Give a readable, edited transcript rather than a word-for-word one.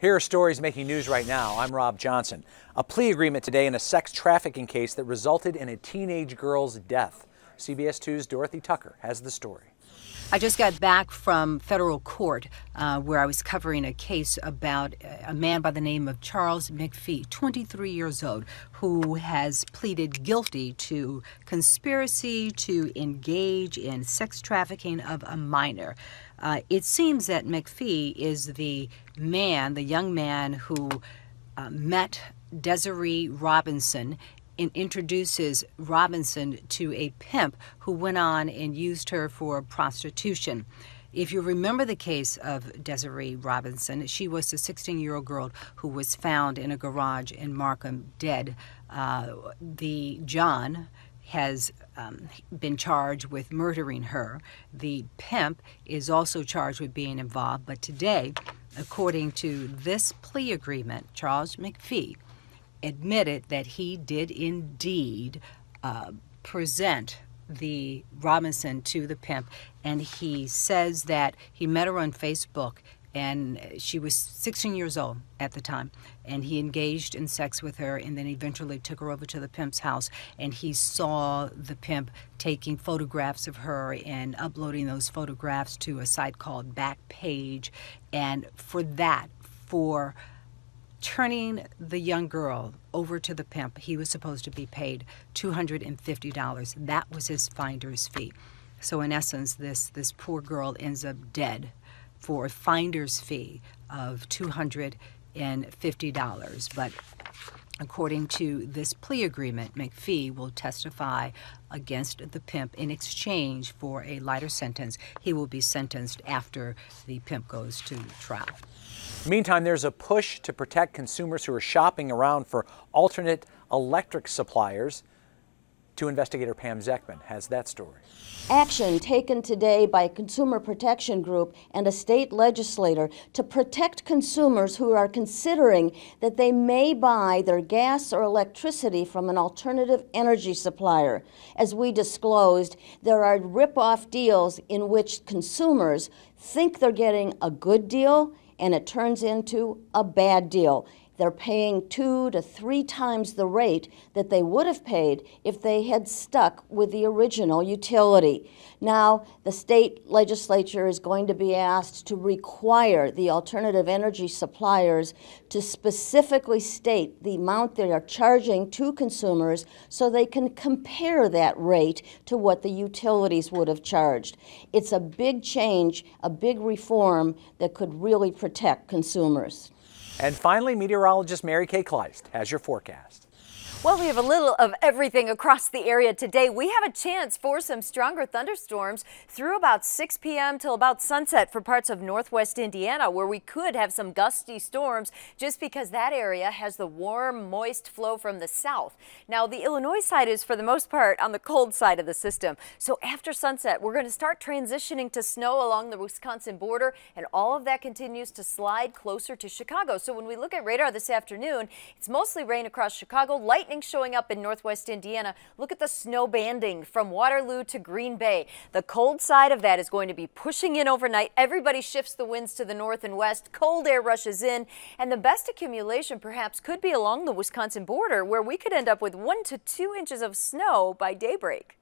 Here are stories making news right now. I'm Rob Johnson. A plea agreement today in a sex trafficking case that resulted in a teenage girl's death. CBS 2's Dorothy Tucker has the story. I just got back from federal court where I was covering a case about a man by the name of Charles McPhee, 23 years old, who has pleaded guilty to conspiracy to engage in sex trafficking of a minor. It seems that McPhee is the young man who met Desiree Robinson and introduces Robinson to a pimp who went on and used her for prostitution. If you remember the case of Desiree Robinson, she was a 16-year-old girl who was found in a garage in Markham dead. John has been charged with murdering her. The pimp is also charged with being involved, but today, according to this plea agreement, Charles McPhee admitted that he did indeed present the Robinson to the pimp, and he says that he met her on Facebook, and she was 16 years old at the time, and he engaged in sex with her and then eventually took her over to the pimp's house, and he saw the pimp taking photographs of her and uploading those photographs to a site called Backpage, and for turning the young girl over to the pimp, he was supposed to be paid $250. That was his finder's fee. So in essence, this poor girl ends up dead for a finder's fee of $250. But according to this plea agreement, McPhee will testify against the pimp in exchange for a lighter sentence. He will be sentenced after the pimp goes to trial. Meantime, there's a push to protect consumers who are shopping around for alternate electric suppliers. 2 investigator Pam Zeckman has that story. Action taken today by a consumer protection group and a state legislator to protect consumers who are considering that they may buy their gas or electricity from an alternative energy supplier. As we disclosed, there are rip-off deals in which consumers think they're getting a good deal and it turns into a bad deal. They're paying 2 to 3 times the rate that they would have paid if they had stuck with the original utility. Now, the state legislature is going to be asked to require the alternative energy suppliers to specifically state the amount they are charging to consumers so they can compare that rate to what the utilities would have charged. It's a big change, a big reform that could really protect consumers. And finally, meteorologist Mary Kay Kleist has your forecast. Well, we have a little of everything across the area today. We have a chance for some stronger thunderstorms through about 6 p.m. till about sunset for parts of northwest Indiana, where we could have some gusty storms just because that area has the warm, moist flow from the south. Now, the Illinois side is, for the most part, on the cold side of the system. So after sunset, we're going to start transitioning to snow along the Wisconsin border, and all of that continues to slide closer to Chicago. So when we look at radar this afternoon, it's mostly rain across Chicago, lightning showing up in northwest Indiana. Look at the snow banding from Waterloo to Green Bay. The cold side of that is going to be pushing in overnight. Everybody shifts the winds to the north and west. Cold air rushes in, and the best accumulation perhaps could be along the Wisconsin border, where we could end up with 1 to 2 inches of snow by daybreak.